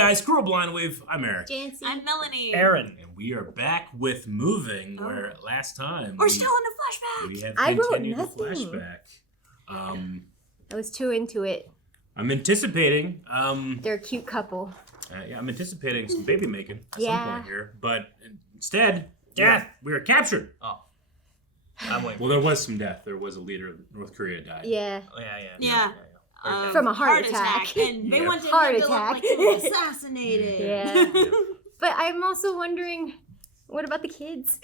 guys, Cruel Blind Wave. I'm Eric. Janci. I'm Melanie. Aaron. And we are back with moving, where last time We're still in a flashback. we have I wrote continued the nothing. flashback. I was too into it. I'm anticipating. They're a cute couple. I'm anticipating some baby making at some Yeah. point here, but instead, Death. we were captured. Oh. I'm waiting. Well, there was some death. There was a leader of North Korea died. Yeah. Oh, yeah. Yeah. From a heart attack. And they Yeah. wanted Heart him to attack. look like he was assassinated. Yeah. But I'm also wondering, what about the kids?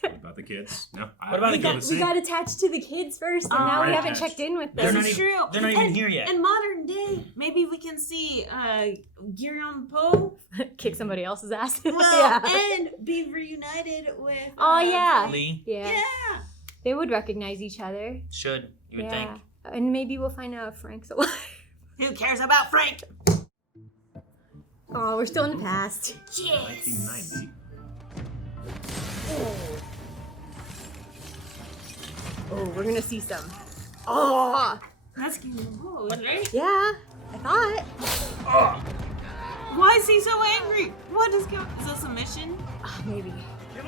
What about the kids? No. What about the don't kids? We see. got attached to the kids first, and Oh, now we right. haven't checked in with They're them. not This is even- true. they're not even And here yet. In modern day, maybe we can see Gyeon Po. Kick somebody else's ass. Well, yeah. and be reunited with. Oh, yeah. Lee Yeah. Yeah. They would recognize each other. should, you would Yeah. think. And maybe we'll find out if Frank's alive. Who cares about Frank? Oh, we're still in the past. Yes. 1990. Oh, we're gonna see some. Oh, That's Gyeon Po, right? yeah. I thought. Why is he so angry? What is going? Is this a mission? Oh, maybe. I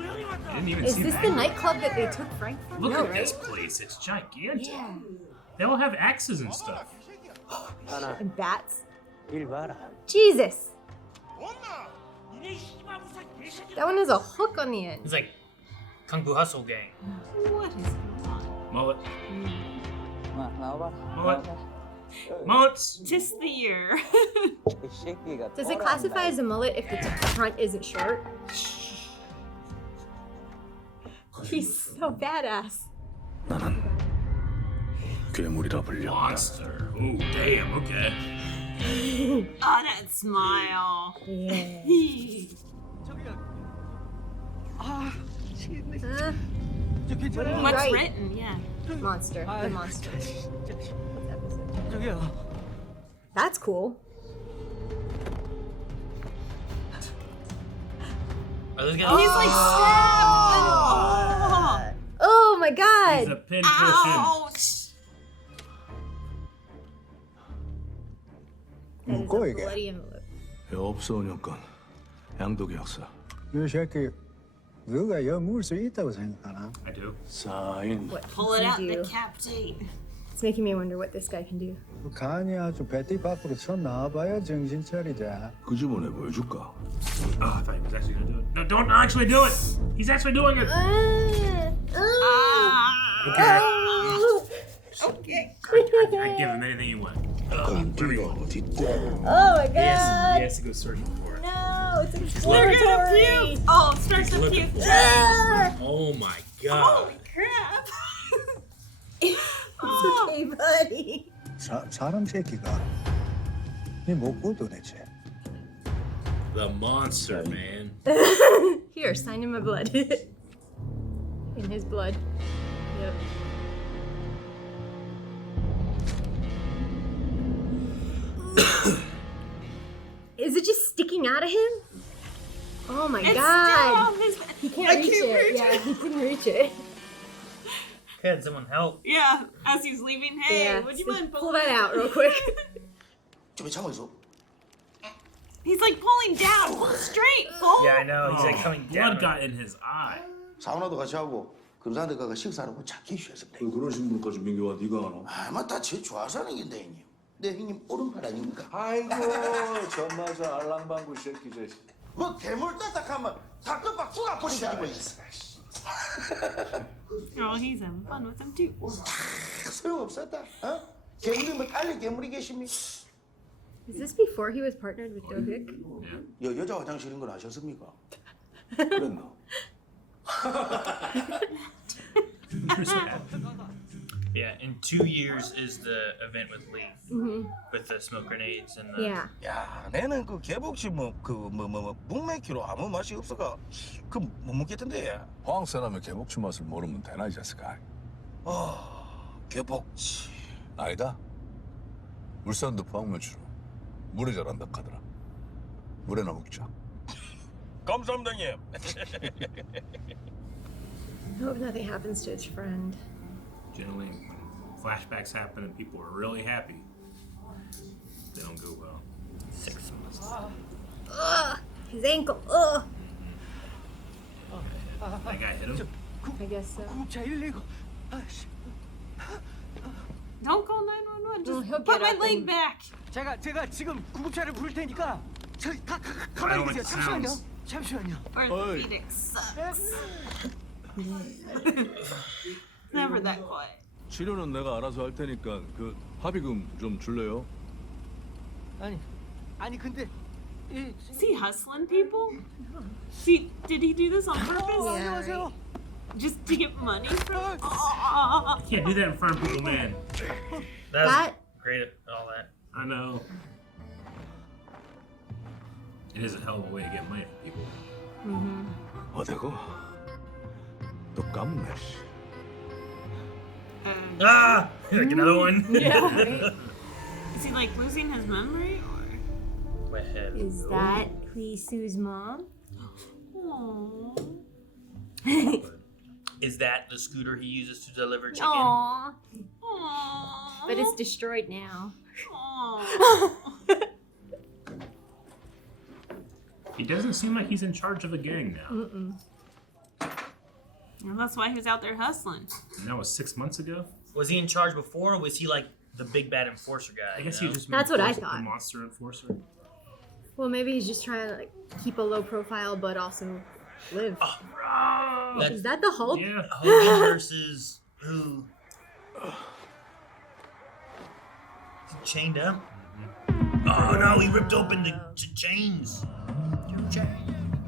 didn't even Is see this that. the nightclub that they took Frank from? Look no, at right? this place. It's gigantic. Yeah. They all have axes and stuff. And bats. Jesus. That one has a hook on the end. It's like Kung Fu Hustle Gang. What is going on? Mullet. Mullet. Mullets. Tis the year. Does it classify as a mullet if the front isn't short? He's so badass. Monster. Ooh, damn. Okay. Oh, that smile. Yeah. What's Right. written? Yeah. Monster. The monster. That's cool. Are those He's guys? like stabbed. Oh my He's god. a pincushion. Ouch. That is a 뭐고, 이게? bloody envelope. 없어오니까 양독 약사 이 새끼 너가 여 물 수 있다고 생각하나? I do. 사인 What Pull it out, can he do? decapitate. It's making me wonder what this guy can do. 그 간이 아주 배띠 밖으로 쳐 나와봐야 정신 차리자. 그 집안에 보여줄까? Oh, I thought he was actually gonna do it. No, don't actually do it. He's actually doing it. Okay. I'd give him anything he wanted. 깐두가 어딨대? Oh my He god. has to go searching for it. No, it's They're gonna exploratory. puke. Oh, starts to looking puke. for it. Oh my god. Holy crap. It's okay, buddy. 사람 새끼가 니 뭐고 도대체? The monster, man. Here, sign in my blood. In his blood. Yep. Is it just sticking out of him? Oh my It's god. still his. He I can't reach can't it. reach Yeah, it. he couldn't reach it. Can someone help? Yeah, as he's leaving. Hey, Yeah. would you so mind pull pulling that out real quick? He's like pulling down straight, full. Yeah, I know. He's like Oh, coming down. blood got in his eye. 사우나도 같이 하고 금산도 가서 식사하고 착히 쉬었습니다. 그런 신분까지 민규가 네가 하나? 아마 다 제 좋아서 하는 건데 형님. 네 형님 오른팔 아닙니까? 아이고 전마저 알랑방구 새끼 저 뭐 괴물 따딱하면 다끝 박수가 보시고 있어. Oh, he's having fun with them too. 소용없었다. 어? 괴물이 뭐 빨리 괴물이 계십니까? Is this before he was partnered with Do-hyuk? 여자 화장실인 걸 아셨습니까? 그랬나? Yeah, in 2 years is the event with Lee. With the smoke grenades and the... Yeah. 야, 내는 그 개복치 북맥기로 아무 맛이 없어가 못 먹겠던데. 황 사람의 개복치 맛을 모르면 되나 이 자식아? 개복치. 아니다. 울산도 포항매추로 물에 잘한다 카더라. 물에나 먹자. 감사합니다 형님. I hope nothing happens to his friend. Generally, when flashbacks happen and people are really happy, they don't go well. 6 months. His ankle. Ugh. That guy hit him. I guess so. 구급차 119. 아씨. Don't call 911. Oh, Just he'll put get my up leg and- back. 제가 지금 구급차를 부를 테니까 저기 I 가만히 don't 계세요. like sounds. 잠시만요. Orthopedic sucks. Never that quiet. 치료는 내가 알아서 할 테니까 그 합의금 좀 줄래요? 아니 근데 이 Is he hustling people? Did he do this on purpose? 안녕하세요. Just to get money from? Can't do that in front of people, man. That was That- great. All that. I know. It is a hell of a way to get money from people. 어디고? 또 깜네. Ah! Like another one. Yeah. Right? Is he like losing his memory? Or? Well, Is that Hui-Soo's mom? Aww. is that the scooter he uses to deliver chicken? Aww. Aww. But it's destroyed now. Aww. He doesn't seem like he's in charge of a gang now. Well, that's why he was out there hustling. And that was 6 months ago. Was he in charge before, or was he like the big bad enforcer guy? I guess you he know? just That's what I thought. The monster enforcer. Well, maybe he's just trying to like keep a low profile, but also live. That's Is that the Hulk? Yeah. Hogan versus who? Is he chained up? Oh no, he ripped open the chains.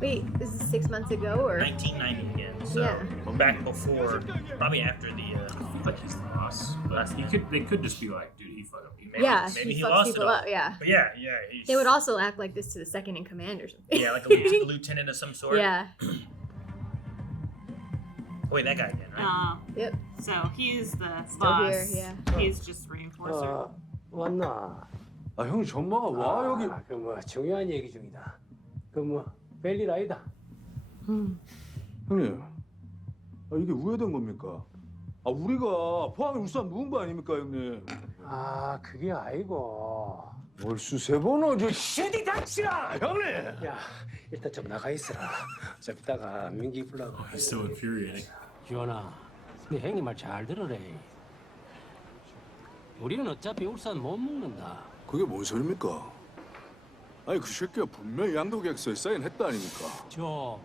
Wait, this is 6 months ago, or 1990 again. So Yeah. back before, probably after the. But he's the boss. But they could just be like, dude, he fucked up. Maybe, yeah, maybe he fucks lost it people all. up. Yeah, But yeah. He's, they would also act like this to the second in command or something. Yeah, like a lieutenant of some sort. Yeah. Wait, that guy again, right? Yep. So he's the Still boss. here, yeah. He's just reinforcer. 왔나? 아 형이 전마가 와 여기. 그 뭐 중요한 얘기 중이다. 그 뭐 별일 아니다. 형님. 아 이게 우회된 겁니까? 아 우리가 포항에 울산 묵은 거 아닙니까 형님? 아 그게 아니고. 월수 세 번 어제 시디 닥치라 형님. 야 일단 좀 나가 있어라. 좀 이따가 민기 불러고. He's so infuriating. 주원아, 네 형님 말 잘 들으래. 우리는 어차피 울산 못 먹는다. 그게 뭔 소리입니까? 아니 그 새끼가 분명히 양도계약서에 사인했다 아닙니까?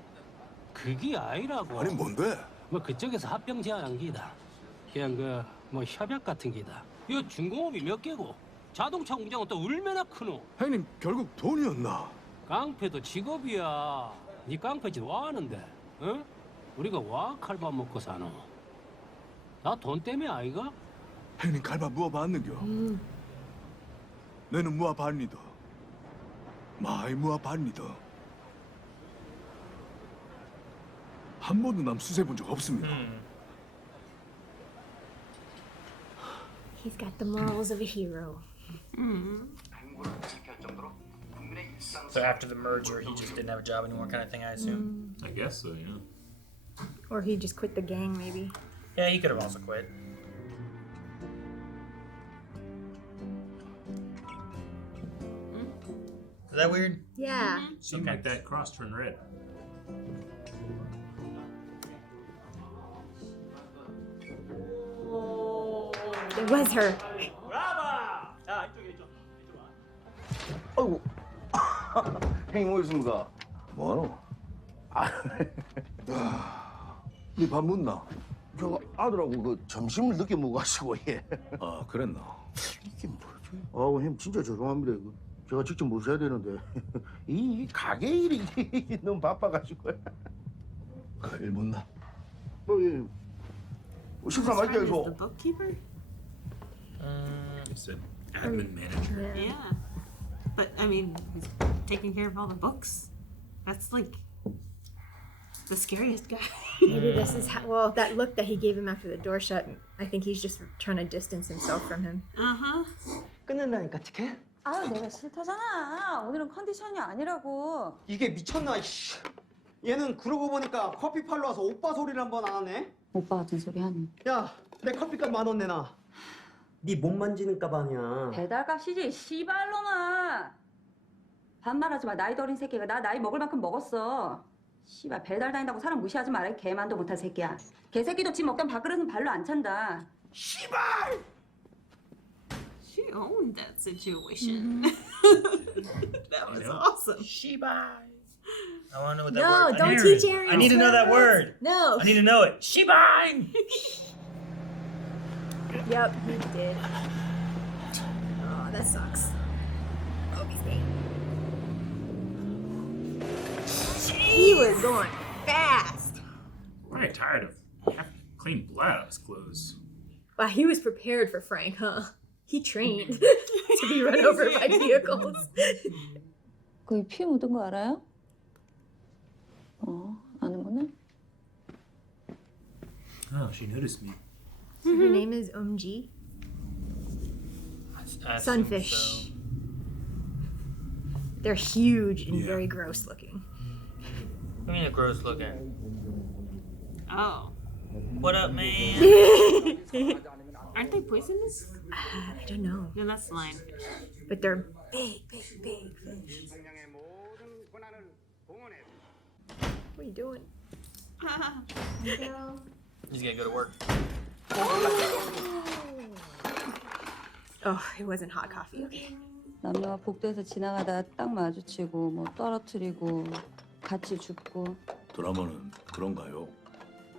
그게 아니라고. 아니 뭔데? 뭐 그쪽에서 합병 제안한 기다. 그냥 그 뭐 협약 같은 기다. 이거 중공업이 몇 개고 자동차 공장은 또 얼마나 크노. 형님 결국 돈이었나? 깡패도 직업이야. 네 깡패짓 와 하는데, 응? 우리가 와 칼밥 먹고 사노. 나 돈 때문에 아이가? 형님 갈바 무어 봤는겨? 내는 무어 봤니다. 많이 무어 봤니다. 한 번도 남 수세 본 적 없습니다. He's got the morals of a hero. So after the merger, he just didn't have a job anymore, kind of thing, I assume. I guess so, yeah. Or he just quit the gang, maybe. Yeah, he could have also quit. Is that weird? Yeah. Seemed like that cross turned red. It was her. 아이고. 형님 오셨습니까? 뭐하노? 니밥 묻나? 저 아들하고 그 점심을 늦게 먹어가지고 예. 아 그랬나? 이게 뭐지? 아우 형 진짜 죄송합니다. 이거 제가 직접 모셔야 되는데 이 가게 일이 너무 바빠가지고. 일 묻나? 뭐 예. 식사 His 맛있게 friend is 해서. the bookkeeper? He said admin manager. Yeah. Yeah. But, I mean, he's taking care of all the books. That's like the scariest guy. Maybe this is how. Well, that look that he gave him after the door shut. I think he's just trying to distance himself from him. Uh-huh. 끊는다니까 티켓? 아유 내가 싫다잖아. 오늘은 컨디션이 아니라고. 이게 미쳤나 씨. 얘는 그러고 보니까 커피 팔러 와서 오빠 소리를 한 번 안 하네. 오빠 같은 소리 하네. 야, 내 커피값 10,000원 내놔. 네 몸 만지는 값 아니야. 배달값이지 씨발놈아. 반말하지 마. 나이도 어린 새끼가 나 나이 먹을 만큼 먹었어. 씨발 배달 다닌다고 사람 무시하지 마라. 개만도 못한 새끼야. 개새끼도 집 먹던 밥그릇은 발로 안 찬다. 씨발! She owned that situation. That was You know? awesome. Shibai. I want to know what that No, word. don't Aaron. teach Aaron. I need to know that word. No. I need to know it. Shibai. Yep, he did. Oh, that sucks. Obviously. He was going fast. I'm very tired of having to clean blood out of his clothes. Wow, he was prepared for Frank, huh? He trained to be run over by vehicles. 거기 피 묻은 거 알아요? 아는구나. Oh, she noticed me. Her name is Umji. I assume Sunfish. so. They're huge and Yeah. very gross looking. I mean, a gross looking. Oh. What up, man? Aren't they poisonous? I don't know. No, that's slime. But they're big, big, big fish. What are you doing? He's gonna go to work. Oh, it wasn't hot coffee. Okay. 남녀가 복도에서 지나가다 딱 마주치고 뭐 떨어뜨리고 같이 죽고 드라마는 그런가요?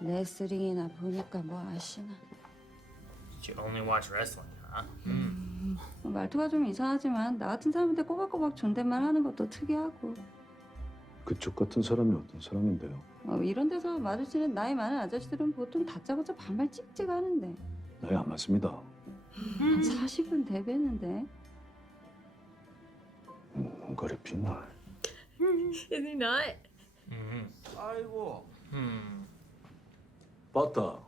레슬링이나 보니까 뭐 아시나. You only watch wrestling, huh? 말투가 좀 이상하지만 나 같은 사람한테 꼬박꼬박 존댓말 하는 것도 특이하고. 그쪽 같은 사람이 어떤 사람인데요? 이런 데서 마주치는 나이 많은 아저씨들은 보통 다짜고짜 반말 찍찍 하는데 나이 안 맞습니다. 한 40은 대배는데. 거리 빈말. Is he not? 아이고. 봤다.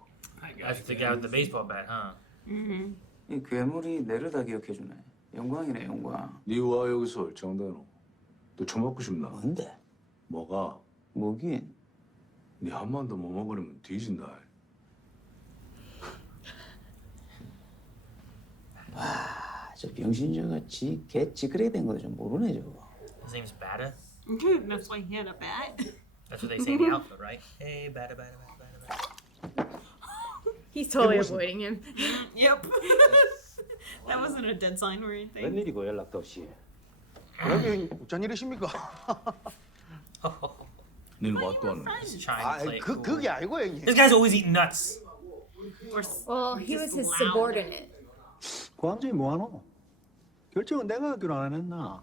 That's the guy with the baseball bat, huh? Mm-hmm. 이 괴물이 내려다 기억해주네. 영광이네 영광. 니와 여기서 얼짱대노. 너 처먹고 싶나? 뭔데? 뭐가? 뭐긴? 니 한 번도 못 먹으려면 뒤진다. 와, 저 병신저가 개 찌그레 된 거 좀 모르네 저거. His name's Bata. That's why he had a bat. That's what they say in the outfit, right? Hey, Bata, Bata, Bata, Bata, Bata. He's totally avoiding him. Yep. That wasn't a dead sign or anything. 웬일이고 연락도 없이. 그러게 어쩐 일이십니까? 니는 와 또 하는 거야? He's trying to play it cool. 그게 아니고 형님. This guy's always eating nuts. Or Well, he was just his loud. subordinate. 광주이 뭐하노? 결정은 내가 하기로 안 했나?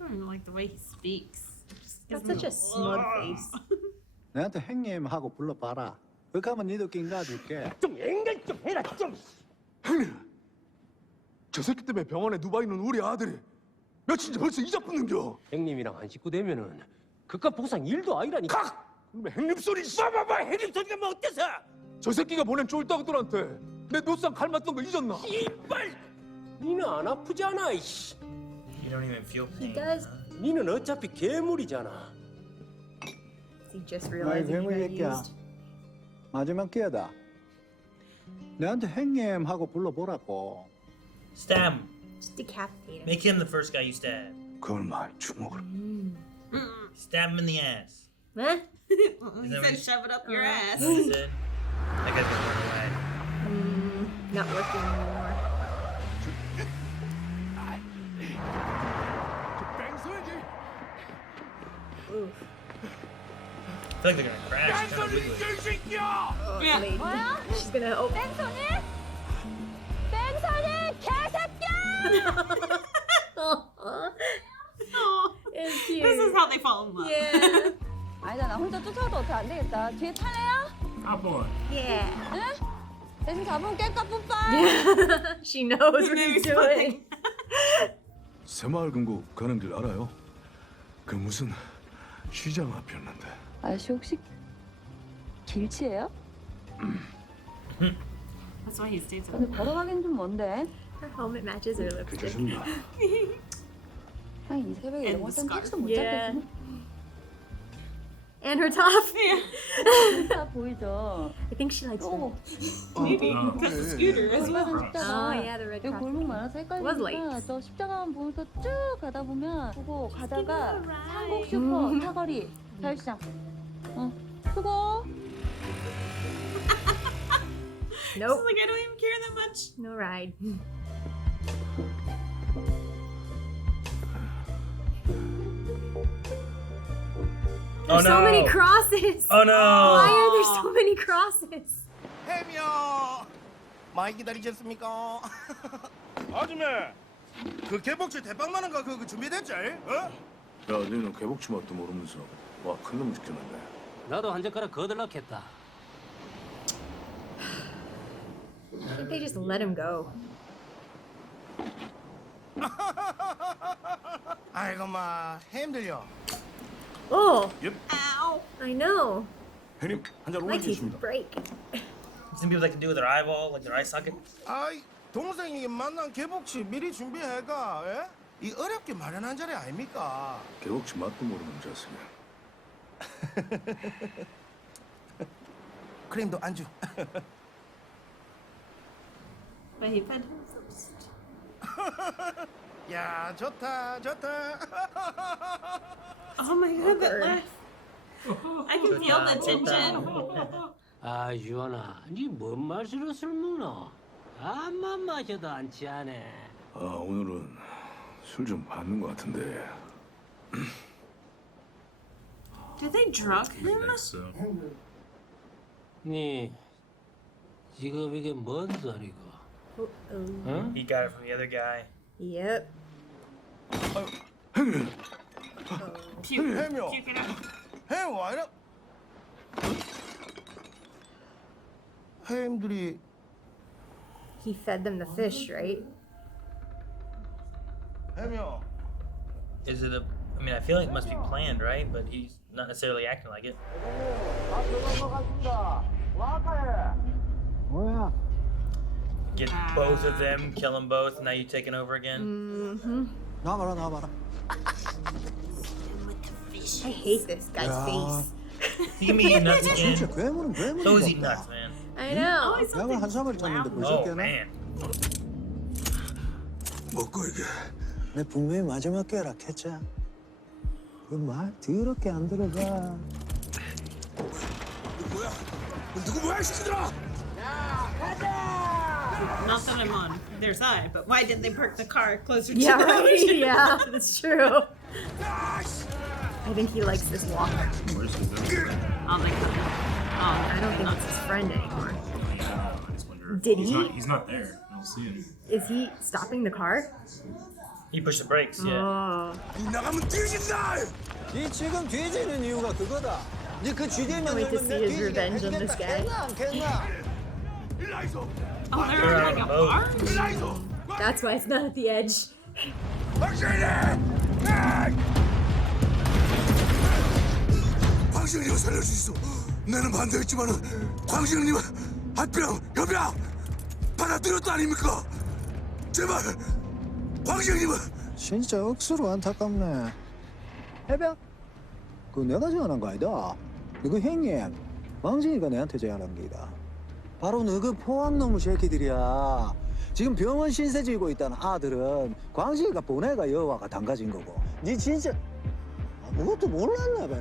I don't like the way he speaks. Just That's gives such a me smug face. 내한테 형님 하고 불러봐라. 그렇게 하면 니도 낀가 줄게. 좀 engel 좀 해라 좀. 형님! 저 새끼 때문에 병원에 누워 있는 우리 아들이 며칠째 벌써 이자 붙는겨. 형님이랑 한 식구 되면은 그깟 보상 일도 아니라니까. 그러면 형님 소리 봐봐봐. 형님 소리가 뭐 어때서? 저 새끼가 보낸 쫄딱들한테 내 노상 갈맞던 거 잊었나? 이빨! 니는 안 아프잖아. 이씨. You don't even feel He pain. does. Huh? 니는 어차피 괴물이잖아. He just 아이 realized he 괴물 got 새끼야. used. 마지막 기회다. 내한테 형님 하고 불러보라고. Stab him. Just decapitate him. Make him the first guy you stab. 그걸 말 주먹을. Stab him in the ass. Huh? he that said what- shove it up your ass. Is that what he said? That guy's gonna run away. Not working anymore. Oof. I feel like they're gonna crash. It's kinda wiggly. Oh, Yeah. lady. She's gonna open. 뺑소니? 뺑소니 개새끼야! Oh, It's cute. this is how they fall in love. Yeah. 아니다 나 혼자 쫓아가도 어떻게 안 되겠다. 뒤에 타네요? Hop on. Yeah. 응? 대신 잡으면 깰까 뿜빠. She knows what he's doing. 새마을 금고 가는 길 알아요? 그 무슨 시장 앞이었는데. 아저씨 혹시 길치예요? That's why he stays in 근데 걸어가긴 좀 먼데. Her helmet matches her lipstick. 괜찮습니다. 이 새벽에 And 영어 쌤 the 택시도 못 Yeah. 잡겠네. And her top. 다 보이죠? I think she likes her. Maybe because the scooter as well. Oh yeah, the red 여기 top. 골목 많아서 Was late. 헷갈리니까 저 십자가만 보면서 쭉 가다 보면 보고 가다가 한국 슈퍼 사거리 자유시장 수고. Nope. Like I don't even care that much. No ride. There's so many crosses. Oh no! Why are there so many crosses? 햄이요. 많이 기다리셨습니까? 아줌마, 그 개복치 대빵만한 거 그거 준비됐지? 어? 야, 너는 개복치 맛도 모르면서 와, 큰 놈 시켰는데. 나도 한 젓가락 거들락 했다. I think they just let him go. 아이고 햄 들려. Oh, Ow. I know. 형님, 한잔 My teeth 올려주십니다. break. Some people that can do with their eyeball, like their eye socket. 아이, 동생이 만난 개복치 미리 준비해가. 예? 이 어렵게 마련한 자리 아닙니까? 개복치 맛도 모르는 자식이야. 크림도 안주. But he fed him first. 야, 좋다. Oh my god, that laugh. I can feel the tension. 아, 유한아, 니 뭔 맛으로 술 먹노? 암만 마셔도 안 취하네. 아, 오늘은 술 좀 받는 것 같은데. Did they drug I him? think so. 니 지금 이게 뭔 소리고? 응? He got it from the other guy. Yep. Puke. 햄이요. Puke it out. 햄 와이라. 햄들이 He fed them the fish, right? 햄이요. Is it a? I mean, I feel like it must be planned, right? But he's not necessarily acting like it. 뭐야? Get both of them, kill them both, and now you taking over again. 나와봐라. I hate this guy's face. He can be eating nuts 진짜 again. 괴물은 괴물인 So 것 is eating 같다. nuts, man. I know. 양을 한 사발이 쳤는데 Oh 벌써 깨나? man. 먹고 이게. 내 분명히 마지막 깨라 캐자. 그 말 더럽게 안 들어가. 누구 뭐야, 시키더라! Not that I'm on their side, but why didn't they park the car closer to Yeah, the right. road? Yeah, that's true. I think he likes this walk. Where's his Oh, they cut him. I don't think it's his friend anymore. I just wonder. Did he's he? Not, he's not there. I don't see him. Is he stopping the car? He pushed the brakes. Yeah. Oh. 나가면 뒤진다! 니 지금 뒤지는 이유가 그거다. 니 그 쥐대면 Can't wait to see his revenge on this guy. Oh, they're on like a bar? That's why it's not at the edge. 광식님을 살릴 수 있어. 나는 반대했지만은 광식님은 한평 협약 받아들였다 아닙니까? 제발 광식님은 진짜 억수로 안타깝네. 해병? 그거 내가 제안한 거 아니다. 너그 형님, 왕진이가 내한테 제안한 게다. 바로 너그 포항놈의 새끼들이야. 지금 병원 신세 지고 있다는 아들은 광식이가 보내가 여와가 담가진 거고. 니 진짜 아무것도 몰랐나 봐.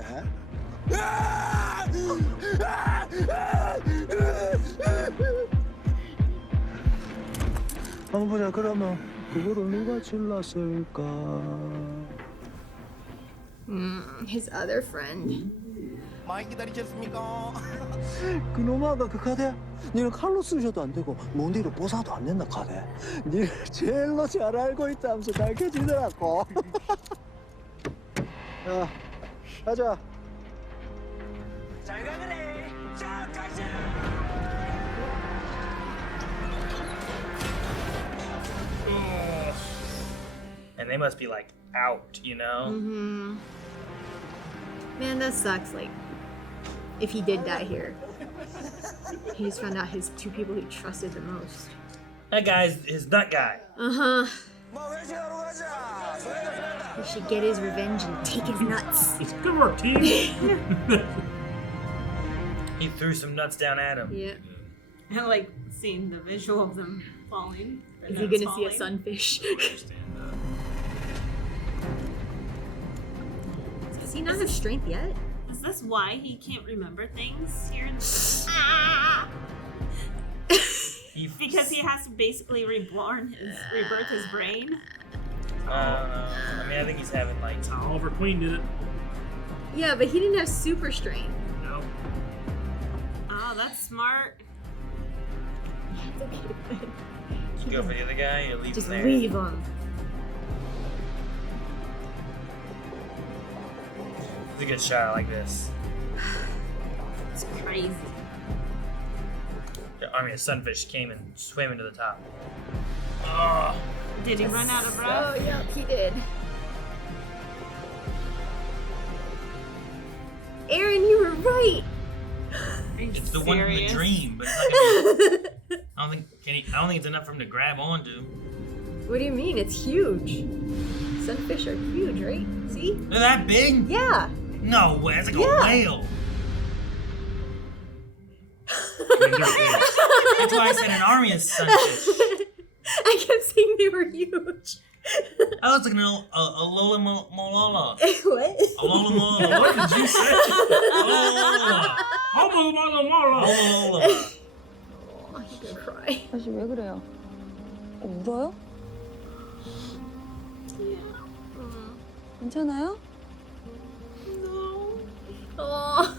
한번 보자. 그러면 그거를 누가 질렀을까? His other friend. 많이 기다리셨습니까? 그놈아가 그 카드 니는 칼로 쓰셔도 안 되고 몬디로 뽀사도 안 된다 카드. 니를 제일로 잘 알고 있다면서 밝혀지더라고. 야, 가자. 잘 가그래. 자, 가자. And they must be like out, you know? Man, that sucks. Like, if he did die here, he just found out his two people he trusted the most. That guy's his nut guy. Uh huh. 뭐 회식하러 가자. He should get his revenge and take his nuts. It's good work, team. He threw some nuts down at him. Yeah. I like seeing the visual of them falling. Is he gonna see a sunfish? Does he not have strength yet? Is this why he can't remember things here? Because he has to basically rebirth his brain. I mean, I think he's having like. Oliver Queen did it. Yeah, but he didn't have super strength. No. Oh, that's smart. Just go for the other guy or leave Just him there. leave him. It's a good shot like this. It's crazy. The army of sunfish came and swam into the top. Oh. Did he run out of breath? Oh, yeah, he did. Aaron, you were right. It's the one in the dream, but it's not gonna, I don't think it's enough for him to grab onto. What do you mean? It's huge. Sunfish are huge, right? See? They're that big? Yeah. No way, it's like a Yeah. whale. That's why I said an army of sunfish. I kept saying they were huge. I was looking at a Lola Molala. What? A Lola Molala. What did you say? Lola. Lola. Oh, I'm gonna cry. 다시 왜 그래요? 울어요? 괜찮아요? Oh.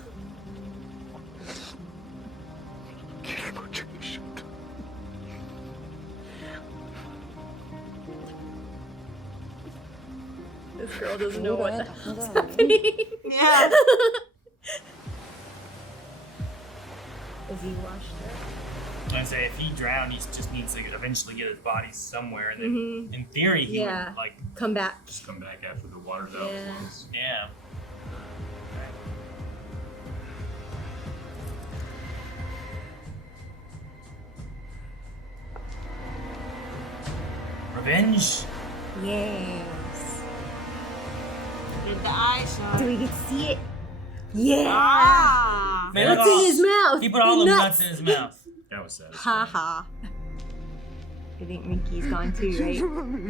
This girl doesn't know what the hell's happening. Yeah. Is he washed her? I say if he drowned, he just needs to eventually get his body somewhere, and then in theory he Yeah. would like Come back. Just come back after the water's out. Yeah. yeah. Revenge? Yes. Did the eye shot. Do we get to see it? Yeah. Ah. Man, What's in his mouth? He put all The the nuts in his mouth. That was sad. Ha ha. I think Mickey's gone too, right?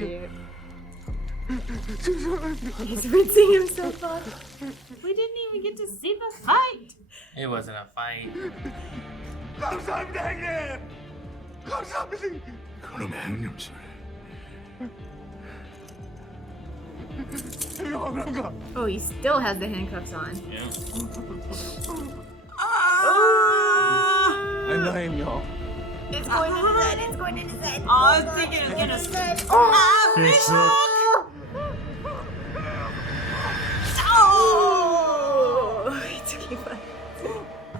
Yeah. He's rinsing himself off. We didn't even get to see the fight. It wasn't a fight. 감사합니다, 형님. 감사합니다. 그놈의 행념술. Oh, he still has the handcuffs on. Yeah. 안녕하세요. It's going in his head. It's going in his head. Oh, I was thinking it was gonna. Fix it. Oh! He took him back.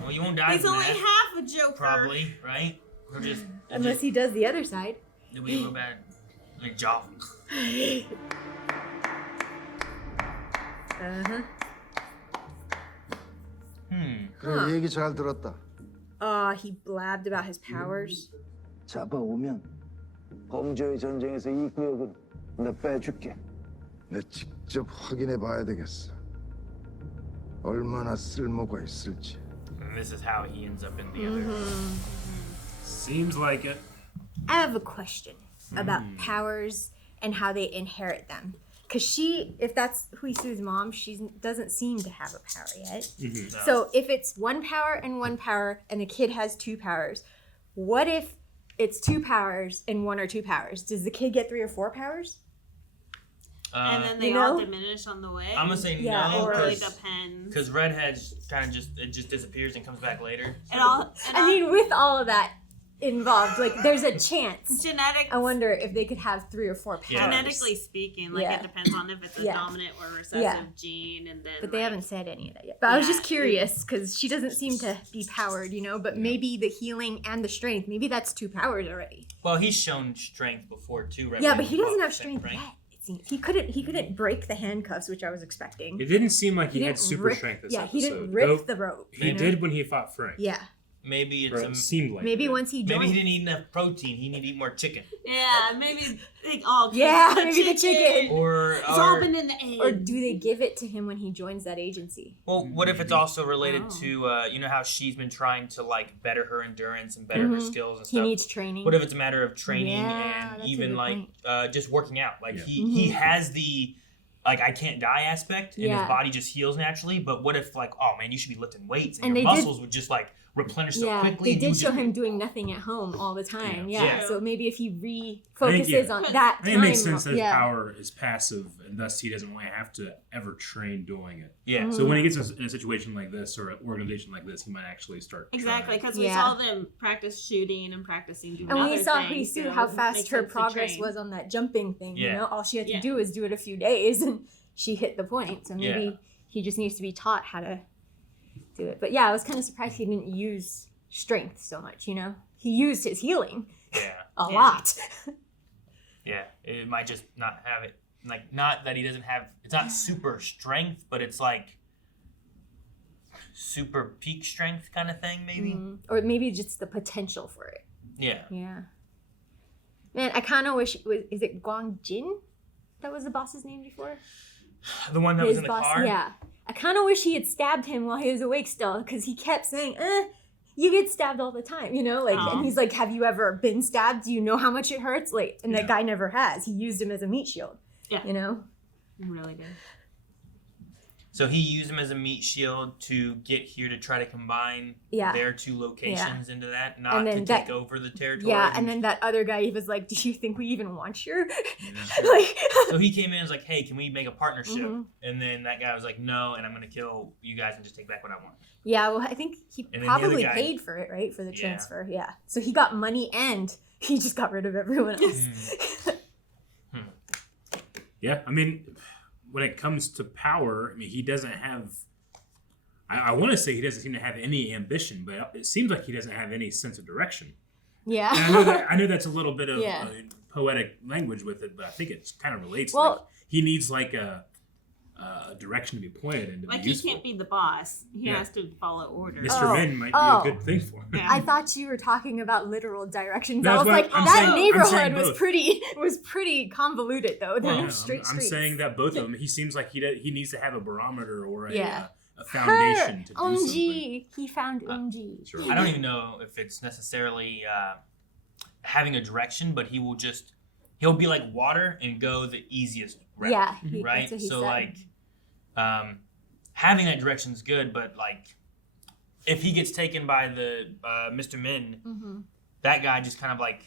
Well, you won't die He's from only that. half a Joker. Probably, right? Or just Unless he does the other side. did we go bad? Like jaw. Uh-huh. 그래 얘기 잘 들었다. Oh, he blabbed about his powers. 잡아오면 범죄의 전쟁에서 이 구역은 내 빼줄게. 내 직접 확인해 봐야 되겠어. 얼마나 쓸모가 있을지. And this is how he ends up in the other. Seems like it. I have a question about powers and how they inherit them. Because she, if that's Hui-Soo's mom, she doesn't seem to have a power yet. So if it's one power, and the kid has two powers, what if it's two powers and one or two powers? Does the kid get 3 or 4 powers? And then they You all know? diminish on the way. I'm gonna say Yeah, no, or- It really because depends. redhead kind of just disappears and comes back later. I mean, with all of that involved, like, there's a chance. Genetics. I wonder if they could have 3 or 4 powers. Yeah. Genetically speaking, like Yeah. it depends on if it's a Yeah. dominant or recessive Yeah. gene, and then. But they like, haven't said any of that yet. But I was Yeah, just curious because she doesn't seem to be powered, you know. But maybe the healing and the strength, maybe that's 2 powers already. Well, he's shown strength before too, right? Yeah, but he doesn't have strength right? yet. It seems. He couldn't break the handcuffs, which I was expecting. It didn't seem like he had didn't super rip- strength this Yeah, episode. he didn't rip Nope. the rope. He you know? did when he fought Frank. Yeah, maybe it's Or it seemed like Maybe that. once he joined. maybe he didn't eat enough protein. He needed to eat more chicken. Yeah, maybe they all Yeah, maybe the chicken. Or It's all been in the egg. Or do they give it to him when he joins that agency? well, what if it's also related to you know how she's been trying to like better her endurance and better her skills and He stuff. needs training. What if it's a matter of training Yeah, and that's a even good like just working out? Like Yeah. he has the like I can't die aspect and Yeah. his body just heals naturally. But what if like oh man you should be lifting weights and And your they did- muscles would just like replenish so Yeah, quickly? they and you did would show just- him doing nothing at home all the time. Yeah. Yeah. So maybe if he refocuses yeah. on that I think time. it makes sense that his yeah. power is passive, and thus he doesn't really have to ever train doing it. Yeah. Mm-hmm. So when he gets in a situation like this or an organization like this, he might actually start. Exactly, trying. because we Yeah. saw them practice shooting and practicing doing And we other saw things, Hui-Soo so how it fast makes her sense to progress train. was on that jumping thing. You Yeah. know, all she had to Yeah. do is do it a few days, and she hit the point. So maybe Yeah. he just needs to be taught how to do it. But yeah, I was kind of surprised he didn't use strength so much. You know, he used his healing Yeah. a Yeah. lot. Yeah. It might just not have it. Like not that he doesn't have. It's not super strength, but it's like super peak strength kind of thing, maybe. Or maybe just the potential for it. Yeah. Yeah. Man, I kind of wish is it Guang-Jin? That was the boss's name before? The one that was His in the boss, car. yeah. I kind of wish he had stabbed him while he was awake still, because he kept saying, you get stabbed all the time, you know? Like, Aw. and he's like, have you ever been stabbed? Do you know how much it hurts? Like, and that guy never has. He used him as a meat shield. Yeah. You know? Really good. So he used him as a meat shield to get here to try to combine Yeah. their two locations into that, not And then to that- take over the territory. Yeah, and then that other guy, he was like, do you think we even want your... like, So he came in and was like, hey, can we make a partnership? Mhm. And then that guy was like, no, and I'm going to kill you guys and just take back what I want. yeah, well, I think he And then the other probably guy- paid for it, right? For the Yeah. transfer, yeah. So he got money and he just got rid of everyone else. Yeah, I mean, when it comes to power, I mean, he doesn't have. I want to say he doesn't seem to have any ambition, but it seems like he doesn't have any sense of direction. Yeah. And I know that's a little bit of Yeah. poetic language with it, but I think it kind of relates. Well- like, he needs like a direction to be pointed and to Like be he useful. can't be the boss. He Yeah. has to follow orders. Mr. Oh, Min might be oh. a good thing for him. Yeah. I thought you were talking about literal directions. That's I was what like, I'm that saying- I'm neighborhood saying was both. pretty convoluted though. There Yeah, were straight I'm streets. saying that both of them. He seems like he needs to have a barometer or a, Yeah. a foundation to do something. Umji. He found Umji. Sure. I don't even know if it's necessarily having a direction, but he'll be like water and go the easiest route. Yeah, right? that's what he So said. like having that direction's good, but like if he gets taken by the Mr. Min, that guy just kind of like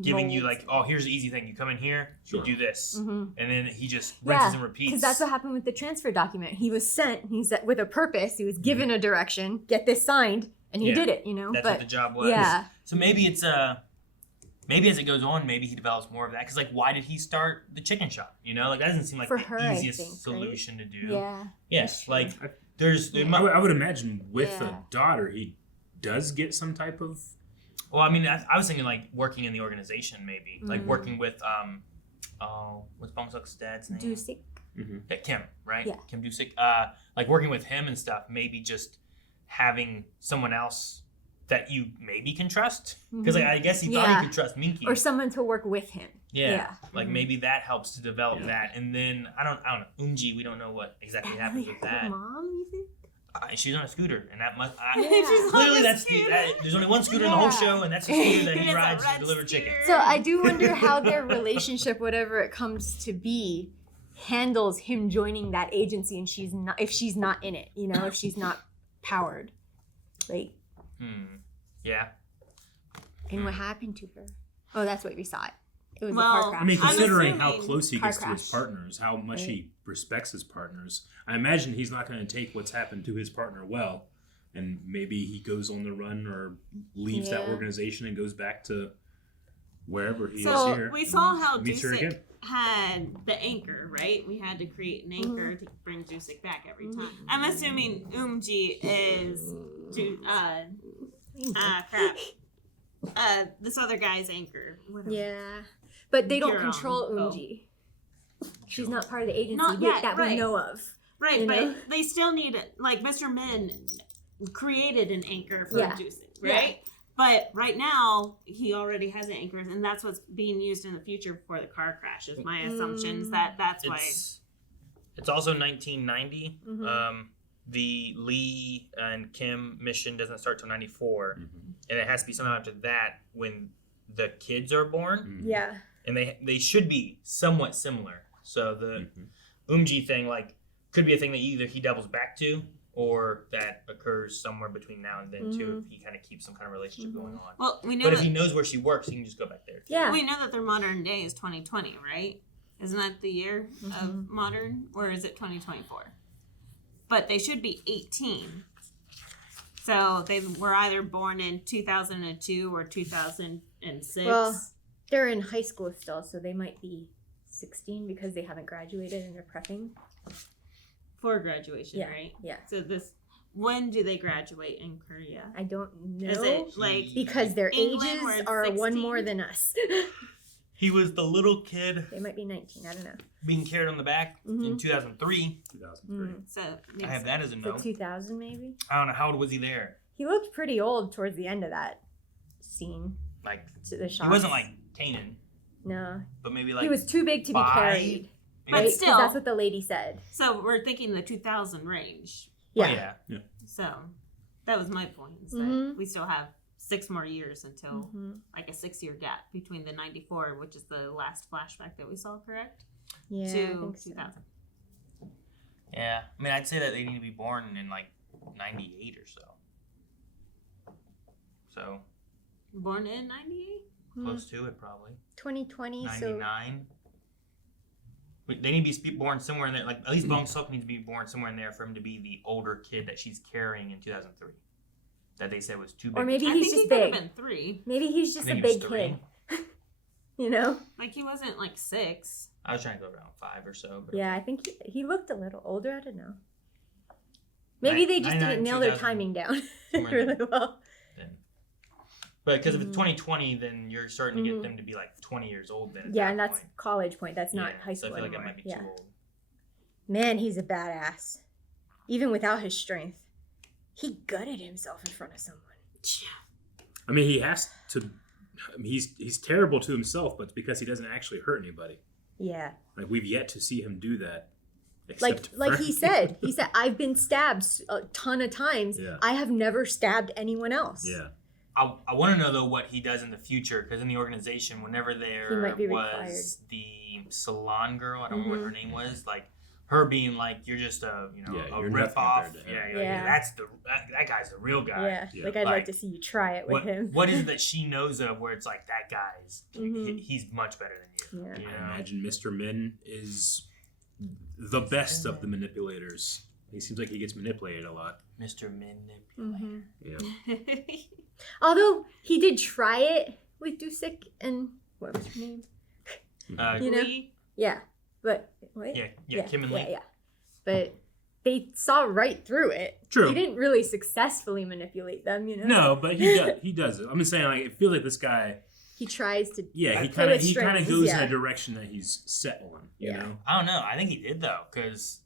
giving you Molds. like, oh, here's the easy thing. You come in here, you do this, and then he just Yeah, rinses and repeats. because that's what happened with the transfer document. He was sent. He said with a purpose. He was given a direction. Get this signed, and he Yeah. did it. You know, That's but what the job was. yeah. So maybe it's maybe as it goes on, maybe he develops more of that. Because like, why did he start the chicken shop? You know, like that doesn't seem like For the her, I easiest think, right? solution to do. Yeah. Yes, true. like there's. It I might, would imagine with Yeah. a daughter, he does get some type of. well, I mean, I was thinking like working in the organization, maybe Mm. like working with what's Bong-Seok's dad's name? Dusik. Yeah, Kim, right? Yeah. Kim Dusik. Like working with him and stuff. Maybe just having someone else that you maybe can trust. Because like, I guess he thought Yeah. he could trust Minky. Or someone to work with him. Yeah. Yeah. Like maybe that helps to develop that. And then I don't know. Umji, we don't know what exactly happens with Her that. mom, you think? She's on a scooter, and that must. She's on Clearly, a that's scooter. there's only one scooter in the whole Yeah. show, and that's the scooter that It he is a rides to red deliver chicken. scooter. So I do wonder how their relationship, whatever it comes to be, handles him joining that agency, and if she's not in it, you know, if she's not powered, like, Yeah. and what happened to her? Oh, that's what we saw. It was Well, the car crash. I mean, I'm considering how assuming close he car gets to his crash. partners, how much Right. he respects his partners, I imagine he's not going to take what's happened to his partner well, and maybe he goes on the run or leaves that Yeah. organization and goes back to wherever he is So here. we saw how meets her Dusik again. had the anchor, right? We had to create an anchor to bring Dusik back every time. I'm assuming Umji is this other guy's anchor. Whatever. Yeah, but they don't You're on. control Oh. Umji. She's not part of the agency Not yet, that we right. know of. Right, You but know? they still need it. Like Mr. Min created an anchor for Yeah. Dusik, right? But right now, he already has an anchor, and that's what's being used in the future for the car crash. Is my assumption is that's why. It's also 1990. The Lee and Kim mission doesn't start till 94, and it has to be sometime after that when the kids are born. Yeah. And they should be somewhat similar. So the Umji thing could be a thing that either he doubles back to, or that occurs somewhere between now and then too, if he kind of keeps some kind of relationship going on. Well, we know. But if he knows where she works, he can just go back there. Yeah. We know that their modern day is 2020, right? Isn't that the year of modern, or is it 2024? But they should be 18. So they were either born in 2002 or 2006. Well, they're in high school still, so they might be 16 because they haven't graduated and they're prepping. For graduation, right? Yeah. So when do they graduate in Korea? I don't know. Is it because their England, where ages it's are 16? one more than us? He was the little kid. They might be 19. I don't know. Being carried on the back in 2003. So I have that as a So note. 2000 maybe. I don't know, how old was he there? He looked pretty old towards the end of that scene. To the He shots. wasn't Kanan. No. But maybe he was too big to be 5? carried. But Right? 'Cause still, that's what the lady said. So we're thinking the 2000 range. Yeah. So that was my point. Is that Mhm. we still have 6 more years until a 6-year gap between the 94, which is the last flashback that we saw, correct? Yeah, To I think so. 2000. Yeah. I mean, I'd say that they need to be born in 98 or so. So. Born in 98? Close to it, probably. 2020, 99. They need to be born somewhere in there. At least Bong-Seok needs to be born somewhere in there for him to be the older kid that she's carrying in 2003. That they said was too big. Or maybe I he's think just he could have big. been 3. Maybe he's just Maybe a he was big 3. kid. You know? He wasn't 6. I was trying to go around 5 or so. But Yeah, I think he looked a little older. I don't know. Maybe they just 99, didn't nail their 2000, timing down somewhere in really well. But because if it's 2020, then you're starting to get them to be 20 years old then. Yeah, and that's college point. That's not high So school I feel like anymore. it might be Yeah. too old. Man, he's a badass. Even without his strength. He gutted himself in front of someone. I mean, he has to. I mean, he's terrible to himself, but it's because he doesn't actually hurt anybody. Yeah. We've yet to see him do that. Like he said, I've been stabbed a ton of times. Yeah. I have never stabbed anyone else. Yeah. I want to know though what he does in the future, because in the organization, whenever there He might be was the salon girl, I don't remember what her name was, her being you're just a you're rip nothing off. compared to him. Yeah, that guy's the real guy. Yeah. I'd like to see you try it with him. What is it that she knows of where it's that guy's he's much better than you? Yeah. You know? I imagine Mr. Min is the best of the manipulators. He seems like he gets manipulated a lot. Mr. Manipulator. Yeah. Although he did try it with Dusik and what was her name? You know? Yeah. But what? Yeah, Kim and Lee. Yeah. But they saw right through it. True. He didn't really successfully manipulate them, you know? No, but he does it. I'm just saying, I feel like this guy. He tries to. Yeah, he play kind of with strings, goes yeah. in a direction that he's set on. You know. I don't know. I think he did though, because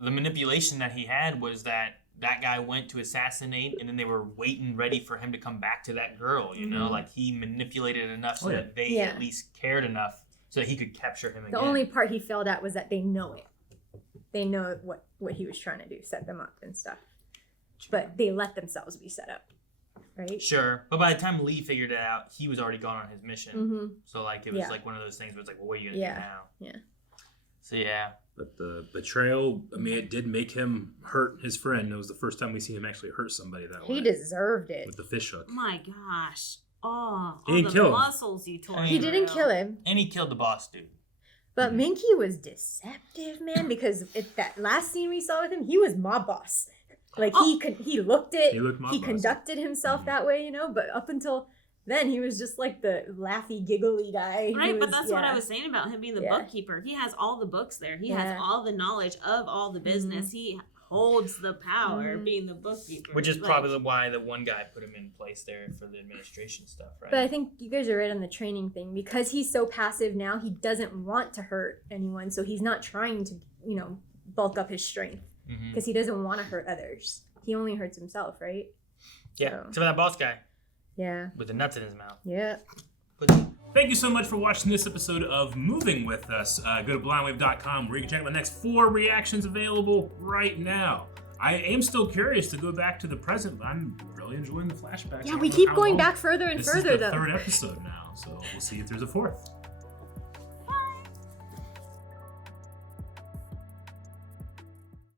the manipulation that he had was that guy went to assassinate, and then they were waiting ready for him to come back to that girl. You know, he manipulated enough so that they at least cared enough so that he could capture him again. The only part he failed at was that they know it. They know what he was trying to do, set them up and stuff. But they let themselves be set up, right? Sure, but by the time Lee figured it out, he was already gone on his mission. Mm-hmm. So it was one of those things where it's well, what are you gonna do now? Yeah. So yeah. But the betrayal, I mean, it did make him hurt his friend. It was the first time we see him actually hurt somebody that way. He deserved it. With the fish hook. My gosh. Oh, He all didn't the kill him. muscles you tore. He didn't kill him. And he killed the boss dude. But Minky was deceptive, man, because that last scene we saw with him, he was mob boss. He looked it. He looked mob he boss. conducted himself that way, but up until then he was just the laughy, giggly guy. Right, but that's what I was saying about him being the Yeah. bookkeeper. He has all the books there. He Yeah. has all the knowledge of all the business. He holds the power being the bookkeeper. Which is probably why the one guy put him in place there for the administration stuff, right? But I think you guys are right on the training thing. Because he's so passive now, he doesn't want to hurt anyone. So he's not trying to, bulk up his strength. Because he doesn't want to hurt others. He only hurts himself, right? Yeah, except for that boss guy. Yeah. with the nuts in his mouth. Yeah. Thank you so much for watching this episode of Moving With Us. Go to blindwave.com where you can check out the next 4 reactions available right now. I am still curious to go back to the present, but I'm really enjoying the flashbacks. Yeah, we keep going back further and this further, is the though. 3rd episode now, so we'll see if there's a 4th.